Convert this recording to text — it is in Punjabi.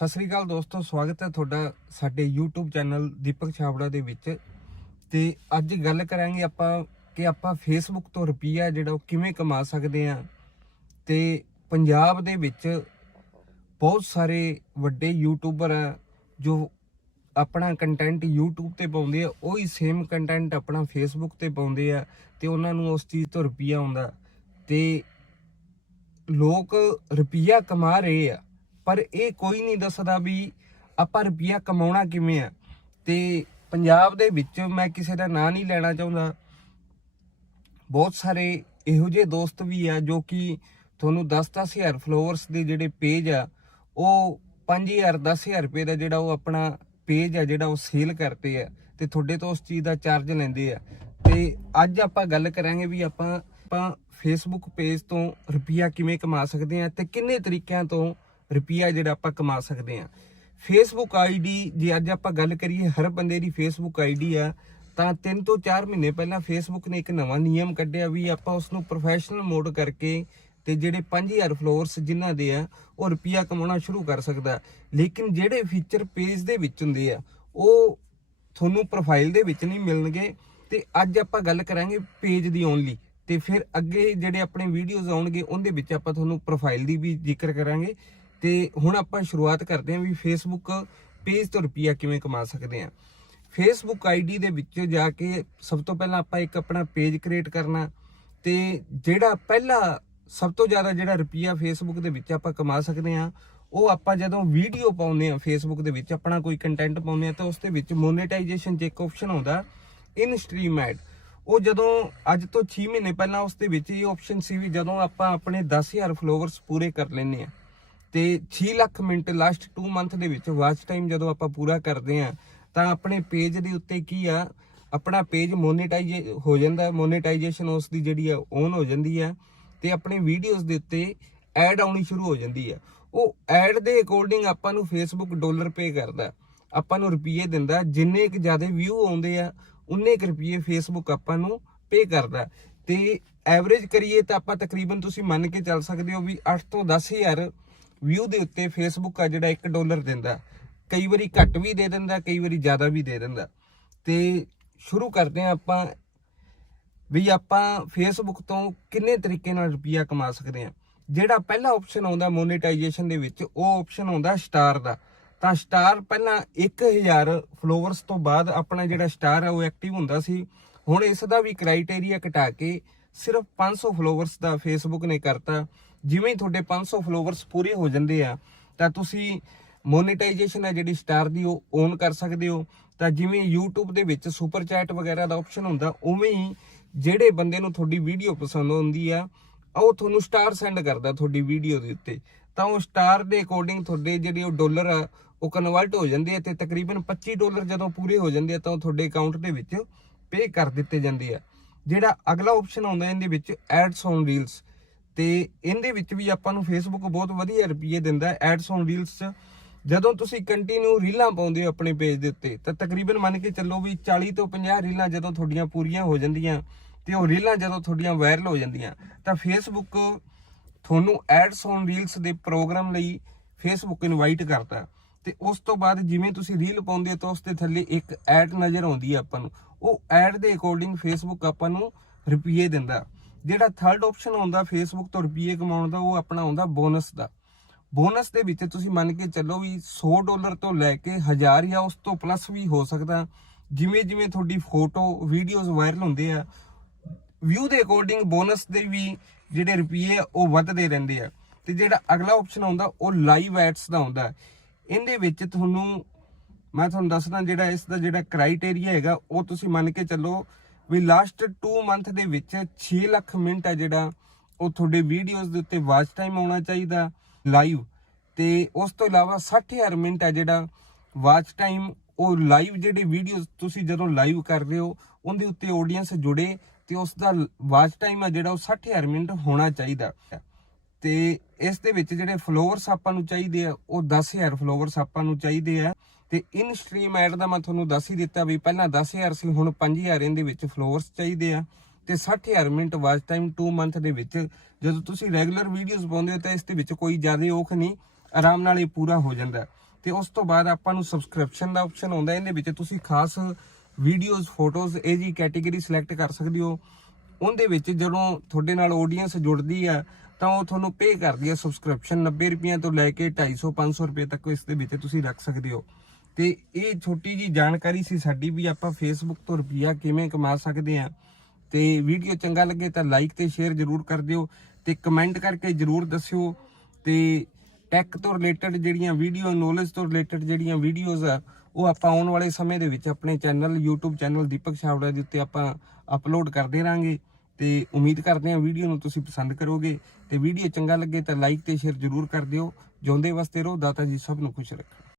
ਸਤਿ ਸ੍ਰੀ ਅਕਾਲ ਦੋਸਤੋ, ਸਵਾਗਤ ਹੈ ਤੁਹਾਡਾ ਸਾਡੇ YouTube ਚੈਨਲ ਦੀਪਕ ਛਾਬੜਾ ਦੇ ਵਿੱਚ। ਤੇ ਅੱਜ ਗੱਲ ਕਰਾਂਗੇ ਆਪਾਂ ਕਿ ਆਪਾਂ Facebook ਤੋਂ ਰੁਪਈਆ ਜਿਹੜਾ ਉਹ ਕਿਵੇਂ ਕਮਾ ਸਕਦੇ ਆ ਤੇ ਪੰਜਾਬ ਦੇ ਵਿੱਚ ਬਹੁਤ ਸਾਰੇ ਵੱਡੇ ਯੂਟਿਊਬਰ ਆ, ਜੋ ਆਪਣਾ ਕੰਟੈਂਟ YouTube ਤੇ ਪਾਉਂਦੇ ਆ, ਉਹੀ ਸੇਮ ਕੰਟੈਂਟ ਆਪਣਾ Facebook ਤੇ ਪਾਉਂਦੇ ਆ, ਤੇ ਉਹਨਾਂ ਨੂੰ ਉਸ ਚੀਜ਼ ਤੋਂ ਰੁਪਈਆ ਆਉਂਦਾ। ਤੇ ਲੋਕ ਰੁਪਈਆ ਕਮਾ ਰਹੇ ਆ। ਪਰ ਇਹ ਕੋਈ ਨਹੀਂ ਦੱਸਦਾ ਵੀ ਆਪਾਂ ਰੁਪਈਆ ਕਮਾਉਣਾ ਕਿਵੇਂ ਆ। ਤੇ ਪੰਜਾਬ ਦੇ ਵਿੱਚ ਮੈਂ ਕਿਸੇ ਦਾ ਨਾਂ ਨਹੀਂ ਲੈਣਾ ਚਾਹੁੰਦਾ। ਬਹੁਤ ਸਾਰੇ ਇਹੋ ਜਿਹੇ ਦੋਸਤ ਵੀ ਆ ਜੋ ਕਿ ਤੁਹਾਨੂੰ 10-10000 ਫਲੋਅਰਸ ਦੇ ਜਿਹੜੇ ਪੇਜ ਆ, ਉਹ 5000 10000 ਰੁਪਏ ਦਾ ਜਿਹੜਾ ਉਹ ਆਪਣਾ ਪੇਜ ਆ, ਜਿਹੜਾ ਉਹ ਸੇਲ ਕਰਦੇ ਆ ਤੇ ਤੁਹਾਡੇ ਤੋਂ ਉਸ ਚੀਜ਼ ਦਾ ਚਾਰਜ ਲੈਂਦੇ ਆ। ਤੇ ਅੱਜ ਆਪਾਂ ਗੱਲ ਕਰਾਂਗੇ ਵੀ ਆਪਾਂ ਆਪਾਂ ਫੇਸਬੁੱਕ ਪੇਜ ਤੋਂ ਰੁਪਈਆ ਕਿਵੇਂ ਕਮਾ ਸਕਦੇ ਆ ਤੇ ਕਿੰਨੇ ਤਰੀਕਿਆਂ ਤੋਂ ਰੁਪਿਆ ਜਿਹੜਾ ਆਪਾਂ ਕਮਾ ਸਕਦੇ ਆ ਫੇਸਬੁੱਕ ਆਈਡੀ ਜੇ ਅੱਜ ਆਪਾਂ ਗੱਲ ਕਰੀਏ, ਹਰ ਬੰਦੇ ਦੀ ਫੇਸਬੁੱਕ ਆਈਡੀ ਆ, ਤਾਂ 3 ਤੋਂ 4 ਮਹੀਨੇ ਪਹਿਲਾਂ ਫੇਸਬੁੱਕ ਨੇ ਇੱਕ ਨਵਾਂ ਨਿਯਮ ਕੱਢਿਆ ਵੀ ਆਪਾਂ ਉਸ ਨੂੰ ਪ੍ਰੋਫੈਸ਼ਨਲ ਮੋਡ ਕਰਕੇ ਤੇ ਜਿਹੜੇ 5000 ਫਲੋਅਰਸ ਜਿਨ੍ਹਾਂ ਦੇ ਆ, ਉਹ ਰੁਪਿਆ ਕਮਾਉਣਾ ਸ਼ੁਰੂ ਕਰ ਸਕਦਾ। ਲੇਕਿਨ ਜਿਹੜੇ ਫੀਚਰ ਪੇਜ ਦੇ ਵਿੱਚ ਹੁੰਦੇ ਆ, ਉਹ ਤੁਹਾਨੂੰ ਪ੍ਰੋਫਾਈਲ ਦੇ ਵਿੱਚ ਨਹੀਂ ਮਿਲਣਗੇ। ਤੇ ਅੱਜ ਆਪਾਂ ਗੱਲ ਕਰਾਂਗੇ ਪੇਜ ਦੀ ਓਨਲੀ ਤੇ ਫਿਰ ਅੱਗੇ ਜਿਹੜੇ ਆਪਣੇ ਵੀਡੀਓਜ਼ ਆਉਣਗੇ, ਉਹਦੇ ਵਿੱਚ ਆਪਾਂ ਤੁਹਾਨੂੰ ਪ੍ਰੋਫਾਈਲ ਦੀ ਵੀ ਜ਼ਿਕਰ ਕਰਾਂਗੇ। ਤੇ ਹੁਣ ਆਪਾਂ ਸ਼ੁਰੂਆਤ ਕਰਦੇ ਹਾਂ ਵੀ ਫੇਸਬੁੱਕ ਪੇਜ ਤੋਂ ਰੁਪਈਆ ਕਿਵੇਂ ਕਮਾ ਸਕਦੇ ਹਾਂ। ਫੇਸਬੁੱਕ ਆਈਡੀ ਦੇ ਵਿੱਚ ਜਾ ਕੇ ਸਭ ਤੋਂ ਪਹਿਲਾਂ ਆਪਾਂ ਇੱਕ ਆਪਣਾ ਪੇਜ ਕ੍ਰੀਏਟ ਕਰਨਾ ਤੇ ਜਿਹੜਾ ਪਹਿਲਾ ਸਭ ਤੋਂ ਜ਼ਿਆਦਾ ਜਿਹੜਾ ਰੁਪਈਆ ਫੇਸਬੁੱਕ ਦੇ ਵਿੱਚ ਆਪਾਂ ਕਮਾ ਸਕਦੇ ਹਾਂ, ਉਹ ਆਪਾਂ ਜਦੋਂ ਵੀਡੀਓ ਪਾਉਂਦੇ ਆ ਫੇਸਬੁੱਕ ਦੇ ਵਿੱਚ, ਆਪਣਾ ਕੋਈ ਕੰਟੈਂਟ ਪਾਉਂਦੇ ਆ ਤਾਂ ਉਸ ਦੇ ਵਿੱਚ ਮੋਨੇਟਾਈਜੇਸ਼ਨ 'ਚ ਇੱਕ ਆਪਸ਼ਨ ਆਉਂਦਾ ਇਨ ਸਟ੍ਰੀਮ ਐਡ ਉਹ ਜਦੋਂ ਅੱਜ ਤੋਂ 6 ਮਹੀਨੇ ਪਹਿਲਾਂ ਉਸ ਦੇ ਵਿੱਚ ਇਹ ਆਪਸ਼ਨ ਸੀ ਵੀ ਜਦੋਂ ਆਪਾਂ ਆਪਣੇ 10000 ਫਲੋਅਰਸ ਪੂਰੇ ਕਰ ਲੈਨੇ ਆ ਤੇ 6 ਲੱਖ ਮਿੰਟ ਲਾਸਟ 2 ਮੰਥ ਦੇ ਵਿੱਚ ਵਾਚ ਟਾਈਮ ਜਦੋਂ ਆਪਾਂ ਪੂਰਾ ਕਰਦੇ ਆ ਤਾਂ ਆਪਣੇ ਪੇਜ ਦੇ ਉੱਤੇ ਕੀ ਆ, ਆਪਣਾ ਪੇਜ ਮੋਨੇਟਾਈਜ਼ ਹੋ ਜਾਂਦਾ ਮੋਨੇਟਾਈਜੇਸ਼ਨ ਉਸ ਦੀ ਜਿਹੜੀ ਆ ਔਨ ਹੋ ਜਾਂਦੀ ਆ ਤੇ ਆਪਣੇ ਵੀਡੀਓਜ਼ ਦੇ ਉੱਤੇ ਐਡ ਆਉਣੀ ਸ਼ੁਰੂ ਹੋ ਜਾਂਦੀ ਆ। ਉਹ ਐਡ ਦੇ ਅਕੋਰਡਿੰਗ ਆਪਾਂ ਨੂੰ ਫੇਸਬੁੱਕ ਡਾਲਰ ਪੇ ਕਰਦਾ, ਆਪਾਂ ਨੂੰ ਰੁਪਏ ਦਿੰਦਾ, ਜਿੰਨੇ ਕੁ ਜ਼ਿਆਦਾ ਵਿਊ ਆਉਂਦੇ ਆ, ਉਨੇ ਕੁ ਰੁਪਏ ਫੇਸਬੁੱਕ ਆਪਾਂ ਨੂੰ ਪੇ ਕਰਦਾ। ਤੇ ਐਵਰੇਜ ਕਰੀਏ ਤਾਂ ਆਪਾਂ ਤਕਰੀਬਨ ਤੁਸੀਂ ਮੰਨ ਕੇ ਚੱਲ ਸਕਦੇ ਹੋ ਵੀ 8 ਤੋਂ 10000 ਵਿਊ ਦੇ ਉੱਤੇ ਫੇਸਬੁੱਕ ਆ ਜਿਹੜਾ 1 ਡਾਲਰ ਦਿੰਦਾ। ਕਈ ਵਾਰੀ ਘੱਟ ਵੀ ਦੇ ਦਿੰਦਾ, ਕਈ ਵਾਰੀ ਜ਼ਿਆਦਾ ਵੀ ਦੇ ਦਿੰਦਾ। ਤੇ ਸ਼ੁਰੂ ਕਰਦੇ ਹਾਂ ਆਪਾਂ ਵੀ ਆਪਾਂ ਫੇਸਬੁੱਕ ਤੋਂ ਕਿੰਨੇ ਤਰੀਕੇ ਨਾਲ ਰੁਪਈਆ ਕਮਾ ਸਕਦੇ ਹਾਂ। ਜਿਹੜਾ ਪਹਿਲਾ ਆਪਸ਼ਨ ਆਉਂਦਾ ਮੋਨੇਟਾਈਜੇਸ਼ਨ ਦੇ ਵਿੱਚ, ਉਹ ਆਪਸ਼ਨ ਆਉਂਦਾ ਸਟਾਰ ਦਾ। ਤਾਂ ਸਟਾਰ ਪਹਿਲਾਂ 1000 ਫਲੋਵਰਸ ਤੋਂ ਬਾਅਦ ਆਪਣਾ ਜਿਹੜਾ ਸਟਾਰ ਹੈ ਉਹ ਐਕਟਿਵ ਹੁੰਦਾ ਸੀ। ਹੁਣ ਇਸ ਦਾ ਵੀ ਕ੍ਰਾਈਟੇਰੀਆ ਘਟਾ ਕੇ ਸਿਰਫ 500 ਫਲੋਵਰਸ ਦਾ ਫੇਸਬੁੱਕ ਨੇ ਕਰਤਾ। ਜਿਵੇਂ ਹੀ ਤੁਹਾਡੇ 500 ਫਲੋਵਰਸ ਪੂਰੇ ਹੋ ਜਾਂਦੇ ਆ, ਤਾਂ ਤੁਸੀਂ ਮੋਨੇਟਾਈਜੇਸ਼ਨ ਹੈ ਜਿਹੜੀ ਸਟਾਰ ਦੀ, ਉਹ ਔਨ ਕਰ ਸਕਦੇ ਹੋ। ਤਾਂ ਜਿਵੇਂ YouTube ਦੇ ਵਿੱਚ ਸੁਪਰ ਚੈਟ ਵਗੈਰਾ ਦਾ ਆਪਸ਼ਨ ਹੁੰਦਾ, ਉਵੇਂ ਹੀ ਜਿਹੜੇ ਬੰਦੇ ਨੂੰ ਤੁਹਾਡੀ ਵੀਡੀਓ ਪਸੰਦ ਆਉਂਦੀ ਆ, ਉਹ ਤੁਹਾਨੂੰ ਸਟਾਰ ਸੈਂਡ ਕਰਦਾ ਤੁਹਾਡੀ ਵੀਡੀਓ ਦੇ ਉੱਤੇ। ਤਾਂ ਉਹ ਸਟਾਰ ਦੇ ਅਕੋਰਡਿੰਗ ਤੁਹਾਡੇ ਜਿਹੜੇ ਉਹ ਡਾਲਰ ਆ, ਉਹ ਕਨਵਰਟ ਹੋ ਜਾਂਦੇ ਆ ਤੇ ਤਕਰੀਬਨ 25 ਡਾਲਰ ਜਦੋਂ ਪੂਰੇ ਹੋ ਜਾਂਦੇ ਆ, ਤਾਂ ਉਹ ਤੁਹਾਡੇ ਅਕਾਊਂਟ ਦੇ ਵਿੱਚ ਪੇ ਕਰ ਦਿੱਤੇ ਜਾਂਦੇ ਆ। ਜਿਹੜਾ ਅਗਲਾ ਆਪਸ਼ਨ ਆਉਂਦਾ, ਇਹਦੇ ਵਿੱਚ ਐਡਸ ਔਨ ਰੀਲਸ ਤੇ ਇਹਦੇ ਵਿੱਚ ਵੀ ਆਪਾਂ ਨੂੰ ਫੇਸਬੁੱਕ ਬਹੁਤ ਵਧੀਆ ਰੁਪਏ ਦਿੰਦਾ ਐਡਸ ਔਨ ਰੀਲਸ ਚ। ਜਦੋਂ ਤੁਸੀਂ ਕੰਟੀਨਿਊ ਰੀਲਾਂ ਪਾਉਂਦੇ ਹੋ ਆਪਣੇ ਪੇਜ ਦੇ ਉੱਤੇ, ਤਾਂ ਤਕਰੀਬਨ ਮੰਨ ਕੇ ਚੱਲੋ ਵੀ 40 ਤੋਂ 50 ਰੀਲਾਂ ਜਦੋਂ ਤੁਹਾਡੀਆਂ ਪੂਰੀਆਂ ਹੋ ਜਾਂਦੀਆਂ ਤੇ ਉਹ ਰੀਲਾਂ ਜਦੋਂ ਤੁਹਾਡੀਆਂ ਵਾਇਰਲ ਹੋ ਜਾਂਦੀਆਂ, ਤਾਂ ਫੇਸਬੁੱਕ ਤੁਹਾਨੂੰ ਐਡਸ ਔਨ ਰੀਲਸ ਦੇ ਪ੍ਰੋਗਰਾਮ ਲਈ ਫੇਸਬੁੱਕ ਇਨਵਾਈਟ ਕਰਦਾ ਤੇ ਉਸ ਤੋਂ ਬਾਅਦ ਜਿਵੇਂ ਤੁਸੀਂ ਰੀਲ ਪਾਉਂਦੇ ਹੋ, ਤਾਂ ਉਸ ਦੇ ਥੱਲੇ ਇੱਕ ਐਡ ਨਜ਼ਰ ਆਉਂਦੀ ਹੈ ਆਪਾਂ ਨੂੰ। ਉਹ ਐਡ ਦੇ ਅਕੋਰਡਿੰਗ ਫੇਸਬੁੱਕ ਆਪਾਂ ਨੂੰ ਰੁਪਏ ਦਿੰਦਾ ਜਿਹੜਾ ਥਰਡ ਆਪਸ਼ਨ ਆਉਂਦਾ ਫੇਸਬੁੱਕ ਤੋਂ ਰੁਪਏ ਕਮਾਉਣ ਦਾ, ਉਹ ਆਪਣਾ ਆਉਂਦਾ ਬੋਨਸ ਦਾ। ਬੋਨਸ ਦੇ ਵਿੱਚ ਤੁਸੀਂ ਮੰਨ ਕੇ ਚੱਲੋ ਵੀ 100 ਡਾਲਰ ਤੋਂ ਲੈ ਕੇ 1000 ਜਾਂ ਉਸ ਤੋਂ ਪਲੱਸ ਵੀ ਹੋ ਸਕਦਾ। ਜਿਵੇਂ ਜਿਵੇਂ ਤੁਹਾਡੀ ਫੋਟੋ ਵੀਡੀਓਜ਼ ਵਾਇਰਲ ਹੁੰਦੇ ਆ ਵਿਊ ਦੇ ਅਕੋਰਡਿੰਗ ਬੋਨਸ ਦੇ ਵੀ ਜਿਹੜੇ ਰੁਪਏ ਆ, ਉਹ ਵੱਧਦੇ ਰਹਿੰਦੇ ਆ। ਤੇ ਜਿਹੜਾ ਅਗਲਾ ਆਪਸ਼ਨ ਆਉਂਦਾ ਉਹ ਲਾਈਵ ਐਡਸ ਦਾ ਆਉਂਦਾ ਇਹਦੇ ਵਿੱਚ ਤੁਹਾਨੂੰ, ਮੈਂ ਤੁਹਾਨੂੰ ਦੱਸਦਾ ਜਿਹੜਾ ਇਸ ਦਾ ਜਿਹੜਾ ਕ੍ਰਾਈਟੇਰੀਆ ਹੈਗਾ, ਉਹ ਤੁਸੀਂ ਮੰਨ ਕੇ ਚੱਲੋ ਵੀ ਲਾਸਟ 2 ਮੰਥ ਦੇ ਵਿੱਚ 6 ਲੱਖ ਮਿੰਟ ਹੈ ਜਿਹੜਾ, ਉਹ ਤੁਹਾਡੇ ਵੀਡੀਓਜ਼ ਦੇ ਉੱਤੇ ਵਾਚ ਟਾਈਮ ਆਉਣਾ ਚਾਹੀਦਾ ਲਾਈਵ ਤੇ ਉਸ ਤੋਂ ਇਲਾਵਾ 60000 ਮਿੰਟ ਹੈ ਜਿਹੜਾ ਵਾਚ ਟਾਈਮ ਉਹ ਲਾਈਵ ਜਿਹੜੇ ਵੀਡੀਓਜ਼ ਤੁਸੀਂ ਜਦੋਂ ਲਾਈਵ ਕਰਦੇ ਹੋ, ਉਹਦੇ ਉੱਤੇ ਆਡੀਅנס ਜੁੜੇ ਤੇ ਉਸ ਦਾ ਵਾਚ ਟਾਈਮ ਆ ਜਿਹੜਾ, ਉਹ 60000 ਮਿੰਟ ਹੋਣਾ ਚਾਹੀਦਾ। ਤੇ ਇਸ ਦੇ ਵਿੱਚ ਜਿਹੜੇ ਫਲੋਅਰਸ ਆਪਾਂ ਨੂੰ ਚਾਹੀਦੇ ਆ, ਉਹ 10000 ਫਲੋਅਰਸ ਆਪਾਂ ਨੂੰ ਚਾਹੀਦੇ ਆ। ਤੇ ਇਨ ਸਟ੍ਰੀਮ ਐਡ ਦਾ ਮੈਂ ਤੁਹਾਨੂੰ ਦੱਸ ਹੀ ਦਿੱਤਾ ਵੀ ਪਹਿਲਾਂ 10000 ਸੀ, ਹੁਣ 5000 ਇਹਦੇ ਵਿੱਚ ਫਲੋਰਸ ਚਾਹੀਦੇ ਆ। ਤੇ 60000 ਮਿੰਟ ਵਾਚ ਟਾਈਮ 2 ਮੰਥ ਦੇ ਵਿੱਚ ਜਦੋਂ ਤੁਸੀਂ ਰੈਗੂਲਰ ਵੀਡੀਓਜ਼ ਪਾਉਂਦੇ ਹੋ ਤਾਂ ਇਸ ਦੇ ਵਿੱਚ ਕੋਈ ਜ਼ਿਆਦਾ ਔਖ ਨਹੀਂ, ਆਰਾਮ ਨਾਲ ਇਹ ਪੂਰਾ ਹੋ ਜਾਂਦਾ। ਤੇ ਉਸ ਤੋਂ ਬਾਅਦ ਆਪਾਂ ਨੂੰ ਸਬਸਕ੍ਰਿਪਸ਼ਨ ਦਾ ਆਪਸ਼ਨ ਆਉਂਦਾ, ਇਹਦੇ ਵਿੱਚ ਤੁਸੀਂ ਖਾਸ ਵੀਡੀਓਜ਼ ਫੋਟੋਜ਼ ਇਹ ਜੀ ਕੈਟਾਗਰੀ ਸਿਲੈਕਟ ਕਰ ਸਕਦੇ ਹੋ। ਉਹਦੇ ਵਿੱਚ ਜਦੋਂ ਤੁਹਾਡੇ ਨਾਲ ਆਡੀਅנס ਜੁੜਦੀ ਆ, ਤਾਂ ਉਹ ਤੁਹਾਨੂੰ ਪੇ ਕਰਦੀ ਆ ਸਬਸਕ੍ਰਿਪਸ਼ਨ 90 ਰੁਪਈਆ ਤੋਂ ਲੈ ਕੇ 250 500 ਰੁਪਏ ਤੱਕ ਇਸ ਦੇ ਵਿੱਚ ਤੁਸੀਂ ਰੱਖ ਸਕਦੇ ਹੋ। ਤੇ ਇਹ ਛੋਟੀ ਜੀ ਜਾਣਕਾਰੀ ਸੀ ਸਾਡੀ ਵੀ ਆਪਾਂ ਫੇਸਬੁੱਕ ਤੋਂ ਰੁਪਈਆ ਕਿਵੇਂ ਕਮਾ ਸਕਦੇ ਆ ਤੇ ਵੀਡੀਓ ਚੰਗਾ ਲੱਗੇ ਤਾਂ ਲਾਈਕ ਤੇ ਸ਼ੇਅਰ ਜਰੂਰ ਕਰ ਦਿਓ ਤੇ ਕਮੈਂਟ ਕਰਕੇ ਜਰੂਰ ਦੱਸਿਓ। ਤੇ ਟੈਕ ਤੋਂ ਰਿਲੇਟਡ ਜਿਹੜੀਆਂ ਵੀਡੀਓ ਨੌਲੇਜ ਤੋਂ ਰਿਲੇਟਡ ਜਿਹੜੀਆਂ ਵੀਡੀਓਜ਼ ਆ, ਉਹ ਆਪਾਂ ਆਉਣ ਵਾਲੇ ਸਮੇਂ ਦੇ ਵਿੱਚ ਆਪਣੇ channel YouTube channel Deepak Chhawra ਦੇ ਉੱਤੇ ਆਪਾਂ ਅਪਲੋਡ ਕਰਦੇ ਰਾਂਗੇ ਤੇ ਉਮੀਦ ਕਰਦੇ ਹਾਂ ਵੀਡੀਓ ਨੂੰ ਤੁਸੀਂ ਪਸੰਦ ਕਰੋਗੇ। ਤੇ ਵੀਡੀਓ ਚੰਗਾ ਲੱਗੇ ਤਾਂ ਲਾਈਕ ਤੇ ਸ਼ੇਅਰ ਜਰੂਰ ਕਰ ਦਿਓ। ਜਿਉਂਦੇ ਵਸਤੇ ਰਹੋ, ਦਾਤਾ ਜੀ ਸਭ ਨੂੰ ਖੁਸ਼ ਰੱਖੇ